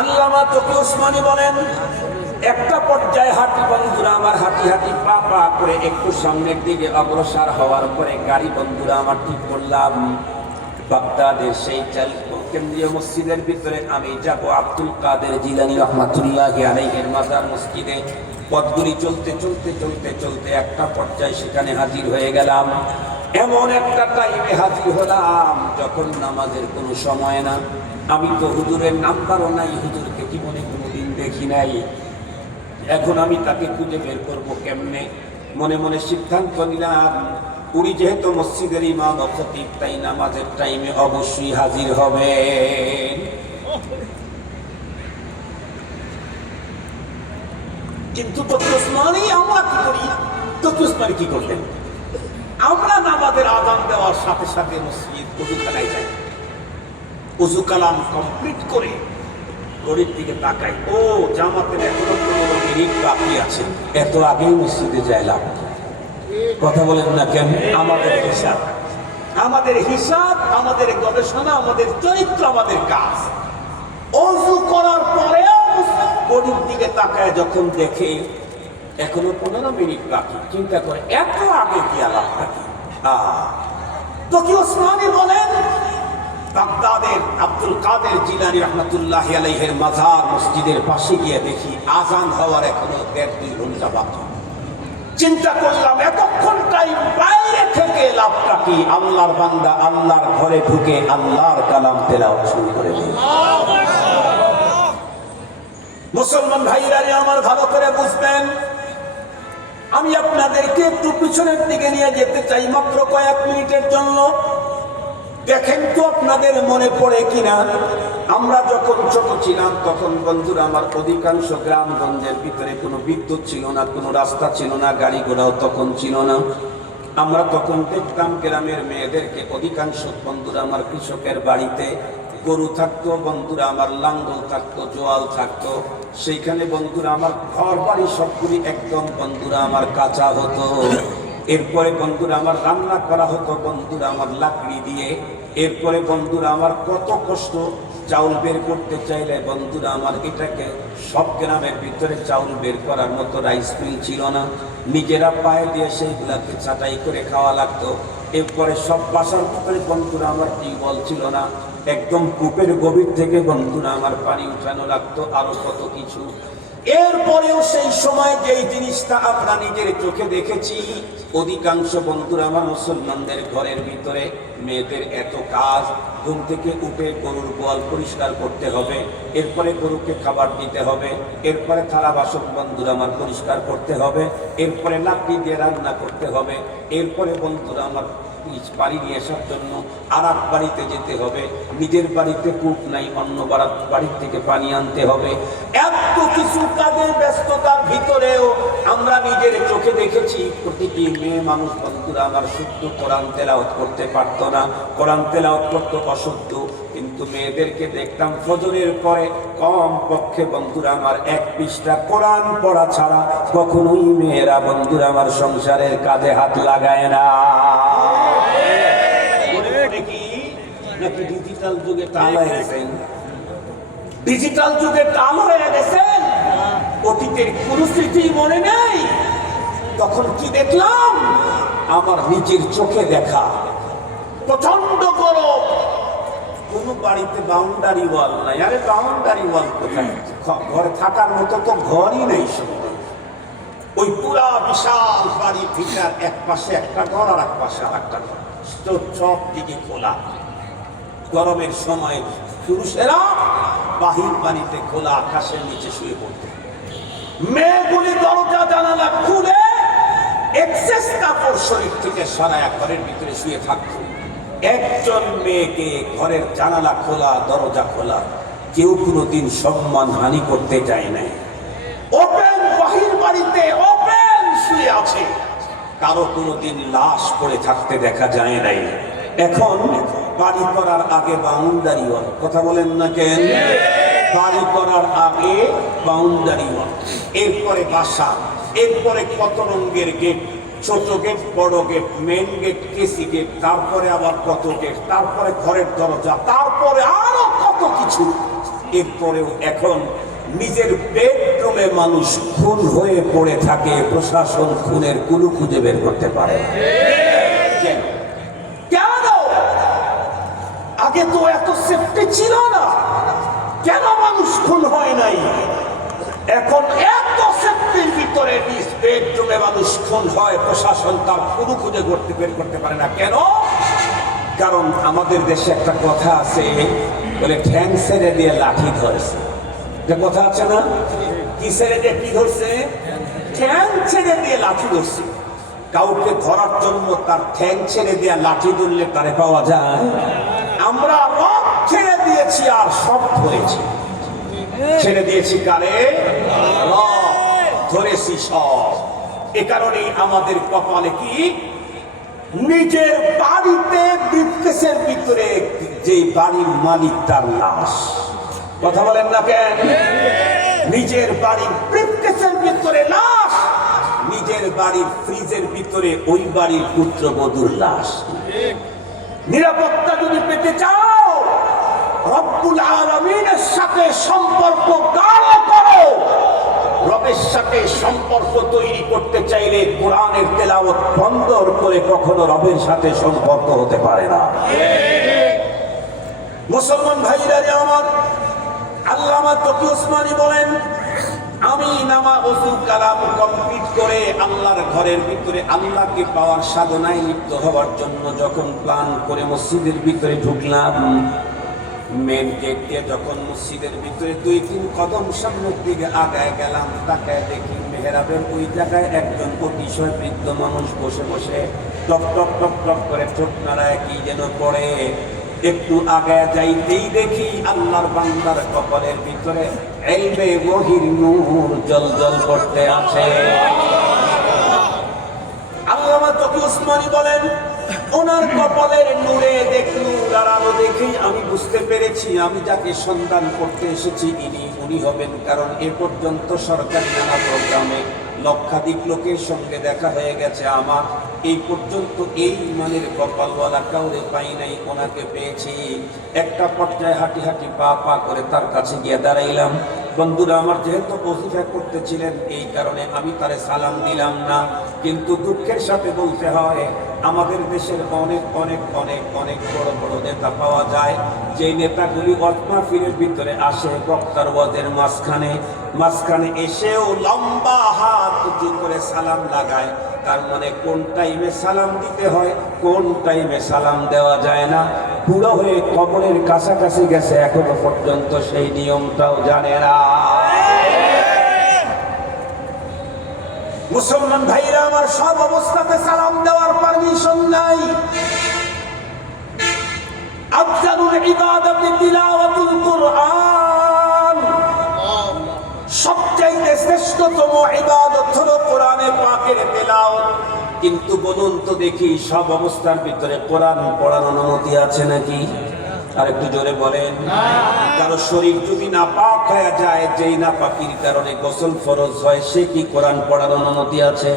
আল্লামা তকি ওসমানী বলেন, একটা পর্যায়ে হাঁটি বন্ধুরা, আমার হাঁটি হাঁটি পা পা করে একটু সামনের দিকে অগ্রসর হওয়ার পরে গাড়ি বন্ধুরা, আমার ঠিক করলাম, বাগদাদের সেই চাল কেন্দ্রীয় মসজিদের ভিতরে আমি যাব আব্দুল কাদের জিলানি রহমাতুল্লাহ আলাইহের মাজার মসজিদে। পথগুলি চলতে চলতে চলতে চলতে একটা পর্যায়ে সেখানে হাজির হয়ে গেলাম। এমন একটা টাইমে হাজির হলাম যখন নামাজের কোনো সময় না। আমি তো হুজুরের নাম্বারও নাই, হুজুরকে জীবনে কোনোদিন দেখি নাই। এখন আমি তাকে খুঁজে বের করব কেমনে? মনে মনে সিদ্ধান্ত নিলাম, উনি যেহেতু মসজিদের ইমাম খতিব তাই নামাজের টাইমে অবশ্যই হাজির হবে কিন্তু তৎসমানি আমরা কি করি? তৎসমানি কি করলেন? আমরা নামাজের আদান দেওয়ার সাথে সাথে মসজিদ উজুখানায় যাই। উজু কালাম কমপ্লিট করে গরিব দিকে তাকাই। ও, জামাতের এখনও মিনিট বাকি আছে। এত আগেই মসজিদে যাইলাম। কথা বলেন না কেন? আমাদের হিসাব। আমাদের হিসাব, আমাদের গবেষণা, আমাদের চরিত্র, আমাদের কাজ। অজু করার পরেও গরিব দিকে তাকায় যখন দেখে এখনও পনেরো মিনিট বাকি। চিন্তা করে, এত আগে কি? আলাপ থাকি তো কি ওসমানী বলেন? বাগদাদের, আব্দুল কাদের জিলানি রহমতুল্লাহ আলাইহের মাজার মসজিদের পাশে গিয়ে দেখি আজান হওয়ার এখনও দেড় দুই ঘণ্টা বাকি। চিন্তা করলাম, এতক্ষণ টাইম বাইরে থেকে লাভটা কি? আল্লাহর বান্দা আল্লাহর ঘরে ঢুকে আল্লাহর কালাম তেলাওয়াত শুরু করে মুসলমান ভাইরা আমার ভালো করে বুঝবেন, আমি আপনাদেরকে একটু পিছনের দিকে নিয়ে যেতে চাই মাত্র কয়েক মিনিটের জন্য। তো আপনাদের মনে পড়ে কিনা, আমরা যখন ছোট ছিলাম, তখন বন্ধুরা, আমার অধিকাংশ গ্রামগঞ্জের ভিতরে কোনো বিদ্যুৎ ছিল না, কোনো রাস্তা ছিল না, গাড়ি ঘোড়াও তখন ছিল না। আমরা তখন দেখতাম গ্রামের মেয়েদেরকে, অধিকাংশ বন্ধুরা আমার কৃষকের বাড়িতে গরু থাকতো, বন্ধুরা আমার লাঙ্গল থাকতো, জোয়াল থাকতো। সেইখানে বন্ধুরা আমার ঘর, বাড়ি সবগুলি একদম বন্ধুরা আমার কাঁচা হতো। এরপরে বন্ধুরা আমার রান্না করা হতো, বন্ধুরা আমার লাকড়ি দিয়ে। এরপরে বন্ধুরা, আমার কত কষ্ট চাউল বের করতে চাইলে বন্ধুরা, আমার এটাকে সব গ্রামের ভিতরে চাউল বের করার মতো রাইস মিল ছিল না। নিজেরা পায়ে দিয়ে সেইগুলাকে ছাটাই করে খাওয়া লাগতো। এরপরে সব বাসার ভিতরে বন্ধুরা, আমার টিউবওয়েল ছিল না। একদম কূপের গভীর থেকে বন্ধুরা, আমার পানি উঠানো লাগতো। আরও কত কিছু এরপরেও সেই সময় যেই জিনিসটা আমরা নিজের চোখে দেখেছি, অধিকাংশ বন্ধুরা আমার মুসলমানদের ঘরের ভিতরে মেয়েদের এত কাজ, ঘুম থেকে উঠে গরুর গোয়াল পরিষ্কার করতে হবে, এরপরে গরুকে খাবার দিতে হবে, এরপরে থালা বাসন বন্ধুরা আমার পরিষ্কার করতে হবে, এরপরে লাকড়ি দিয়ে রান্না করতে হবে, এরপরে বন্ধুরা আমার নিজ বাড়ি নিয়ে আসার জন্য আর বাড়িতে যেতে হবে। নিজের বাড়িতে কূপ নাই, অন্য বাড়ির থেকে পানি আনতে হবে। এত কিছু কাজের ব্যস্ততার ভিতরেও আমরা নিজের চোখে দেখেছি, প্রতিটি মেয়ে মানুষ বন্ধুরা আমার শুদ্ধ কোরআন তেলাওয়াত করতে পারতো না। কোরআন তেলাওয়াত করতো অশুদ্ধ, কিন্তু মেয়েদেরকে দেখতাম ফজরের পরে কম পক্ষে বন্ধুরা আমার এক পৃষ্ঠা কোরআন পড়া ছাড়া কখনোই মেয়েরা বন্ধুরা আমার সংসারের কাজে হাত লাগায় না। নাকি ডিজিটাল যুগে টাল হয়ে গেছেন? ডিজিটাল যুগে টাল হয়ে গেছেন? অতীতের কোন স্মৃতি মনে নেই? তখন কি দেখলাম? আমার নিজের চোখে দেখা। প্রচণ্ড গরম। কোন বাড়িতে বাউন্ডারি ওয়াল নাই। আরে বাউন্ডারি ওয়াল কোথায়? ঘরে থাকার মতো তো ঘরই নেই ওই পুরা বিশাল বাড়ি ভিটার এক পাশে একটা ঘর আর এক পাশে আর একটা ঘর। সব দিকে খোলা। গরমের সময় পুরুষেরা বাহির বাড়িতে খোলা আকাশের নিচে শুয়ে পড়তে। মেয়েগুলি দরজা জানালা খুলে কাপড় শরীর থেকে ঘরের ভিতরে শুয়ে একজন মেয়েকে ঘরের জানালা খোলা, দরজা খোলা, কেউ কোনোদিন সম্মান করতে নাই। বাহির বাড়িতে শুয়ে আছে। কারও কোনোদিন লাশ পড়ে থাকতে দেখা যায় নাই। এখন বাড়ি করার আগে বাউন্ডারি ওয়াল কথা বলেন না কেন? বাড়ি করার আগে বাউন্ডারি ওয়াল এরপরে বাসা, এরপরে কত রঙের গেট, ছোট গেট, বড় gate main gate KC gate, তারপরে আবার কত গেট, তারপরে ঘরের দরজা, তারপরে আরও কত কিছু। এরপরেও এখন নিজের বেডরুমে মানুষ খুন হয়ে পড়ে থাকে, প্রশাসন খুনের কুলু খুঁজে বের করতে পারে না। কেন? কেন আগে তো এত সেফটি ছিল না। কেন মানুষ খুন হয় নাই? এখন এত সেফটির ভিতরে নিজ বেডরুমে মানুষ খুন হয়, প্রশাসন তার কুলু খুঁজে করতে বের করতে পারে না। কেন? কারণ আমাদের দেশে একটা কথা আছে, বলে ঠ্যাং ছেড়ে দিয়ে লাঠি ধরেছে। একটা কথা আছে না? কি ছেড়ে দিয়ে, কি ধরছে? ঠ্যাং ছেড়ে দিয়ে লাঠি ধরছে। কাউকে ধরার জন্য তার ঠ্যাং ছেড়ে দিয়ে লাঠি ধরলে তারে পাওয়া যায়? আমরা রব ছেড়ে দিয়েছি আর সব ধরেছি। ছেড়ে দিয়েছি কারে? রব। ধরেছি সব। এ কারণেই আমাদের কপালে কি? নিজের বাড়িতে বিপকেশের ভিতরে যে বাড়ির মালিক তার লাশ। কথা বলেন না কেন? নিজের বাড়ির ব্রিফকেসের ভিতরে লাশ। নিজের বাড়ির ফ্রিজের ভিতরে ওই বাড়ির পুত্রবধূর লাশ। নিরাপত্তা যদি পেতে চাও, রব্বুল আলমিনের সাথে সম্পর্ক গাঢ় করো। রবের সাথে সম্পর্ক তৈরি করতে চাইলে কোরআনের তেলাওত বন্ধ করে কখনো রবের সাথে সম্পর্ক হতে পারে না। মুসলমান ভাইরা আমার, আল্লামা তকি ওসমানী বলেন আমি নামা ওযু কালাম কমপ্লিট করে আল্লাহর ঘরের ভিতরে আল্লাহকে পাওয়ার সাধনায় লিপ্ত হওয়ার জন্য যখন প্ল্যান করে মসজিদের ভিতরে ঢুকলাম মেন গেট দিয়ে যখন মসজিদের ভিতরে দুই তিন কদম সামনের দিকে আগায় গেলাম, তাকায় দেখি মেহরাবের ওই জায়গায় একজন অতিশয় বৃদ্ধ মানুষ বসে বসে টক টক টক টপ করে চোখ নাড়ায়, কি যেন পড়ে। একটু আগে যাইতেই দেখি আল্লাহর বান্দার কপালের ভিতরে এলবে মহির নূর জল জল করতে আছে। আল্লামা তকি উসমানী বলেন, ওনার কপালের নূরে দেখলু দাঁড়ানো দেখেই আমি বুঝতে পেরেছি, আমি যাকে সন্ধান করতে এসেছি, ইনি, উনি হবেন। কারণ এ পর্যন্ত সরকারি নানা প্রোগ্রামে লক্ষাধিক লোকের সঙ্গে দেখা হয়ে গেছে। আমার এই পর্যন্ত এই মানের কপালওয়ালা কাউরে পাই নাই, ওনাকে পেয়েছি। একটা পর্যায়ে হাঁটি হাঁটি পা পা করে তার কাছে গিয়ে দাঁড়াইলাম। বন্ধুরা, আমার যেহেতু অজিফা করতেছিলেন এই কারণে আমি তারে সালাম দিলাম না। কিন্তু দুঃখের সাথে বলতে হয় আমাদের দেশের অনেক অনেক অনেক অনেক বড় বড় নেতা পাওয়া যায়। যে নেতাগুলি অটমাফিলের ভিতরে আসে, বক্তার ওয়াদের মাঝখানে মাঝখানে এসেও লম্বা হাত উঁচু করে সালাম লাগায়। তার মানে কোন টাইমে সালাম দিতে হয়, কোন টাইমে সালাম দেওয়া যায় না। বুড়ো হয়ে কবরের কাছাকাছি গেছে, এখনও পর্যন্ত সেই নিয়মটাও জানে না। মুসলমান ভাইরা, আমার সব অবস্থাতে সালাম দেওয়ার পারমিশন নাই। আফজালুল ইবাদাতি তিলাওয়াতুল কুরআন। সবচাইতে শ্রেষ্ঠতম ইবাদত হলো কোরআনে পাকের তেলাওয়াত। কিন্তু বলুন তো দেখি, সব অবস্থার ভিতরে কোরআন পড়ার অনুমতি আছে নাকি? আর একটু জোরে বলেন, কারও শরীর যদি না পাক হয়ে যায়, যেই না পাকির কারণে গোসল ফরজ হয়, সে কি কোরআন পড়ার অনুমতি আছে?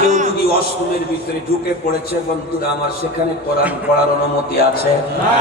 কেউ যদি অষ্টমের ভিতরে ঢুকে পড়েছে, বন্ধুরা, আমার সেখানে কোরআন পড়ার অনুমতি আছে।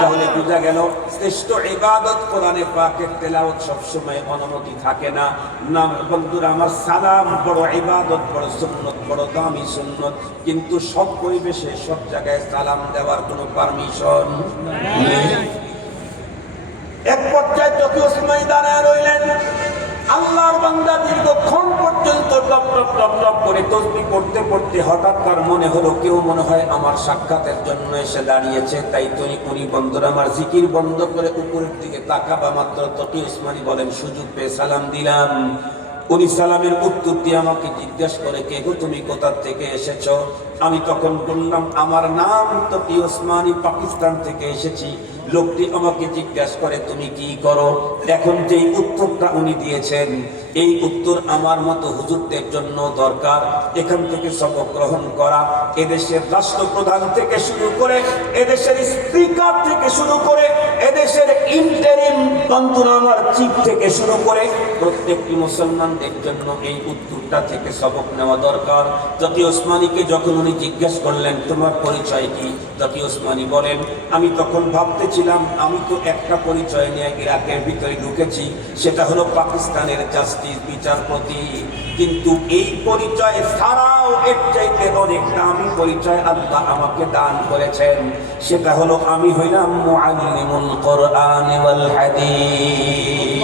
তাহলে বোঝা গেল, শ্রেষ্ঠ ইবাদত কোরআনে পাকের তেলাওয়াত সবসময় অনুমতি থাকে না। না, বন্ধুরা, আমার সালাম বড় ইবাদত, বড় সুন্নত, বড় দামি সুন্নত, কিন্তু সব পরিবেশে, সব জায়গায় সালাম দেওয়ার কোনো পারমিশন নেই। এক পর্যায়ে চকি ওসমাই দাঁড়ায় রইলেন, আল্লাহর বান্দা দীর্ঘক্ষণ পর্যন্ত টপ টপ টপ টপ করে তসবি করতে করতে হঠাৎ তার মনে হলো, কেউ মনে হয় আমার সাক্ষাতের জন্য এসে দাঁড়িয়েছে। তাই তৈরি করি বন্ধুরা আমার জিকির বন্ধ করে উপরের দিকে তাকাবা মাত্র। তকি ওসমানি বলেন, সুযোগ পেয়ে সালাম দিলাম। উনি সালামের উত্তর দিয়ে আমাকে জিজ্ঞেস করে, কে গো তুমি? কোথা থেকে এসেছ? আমি তখন বললাম, আমার নাম তকি ওসমানি, পাকিস্তান থেকে এসেছি। লোকটি আমাকে জিজ্ঞাসা করে তুমি কি করো? এখন যে উত্তরটা উনি দিয়েছেন এই উত্তর আমার মতো হুজুরদের জন্য দরকার। এখান থেকে শপথ গ্রহণ করা, এদেশের রাষ্ট্রপ্রধান থেকে শুরু করে, এদেশের স্পিকার থেকে শুরু করে, এদেশের ইন্টারিম বন্ধুরা চিফ থেকে শুরু করে, প্রত্যেকটি মুসলমানদের জন্য এই উত্তরটা থেকে সবক নেওয়া দরকার। জাতি ওসমানীকে যখন উনি জিজ্ঞেস করলেন, তোমার পরিচয় কি? জাতি ওসমানী বলেন, আমি তখন ভাবতেছিলাম, আমি তো একটা পরিচয় নিয়ে ইরাকের ভিতরে ঢুকেছি, সেটা হলো পাকিস্তানের জাস্টিস বিচারপতি কিন্তু এই পরিচয় ছাড়াও এর চাইতে অনেক দামি পরিচয় আল্লাহ আমাকে দান করেছেন। সেটা হলো আমি হইলাম মুআল্লিমুল কোরআন ওয়াল হাদিস।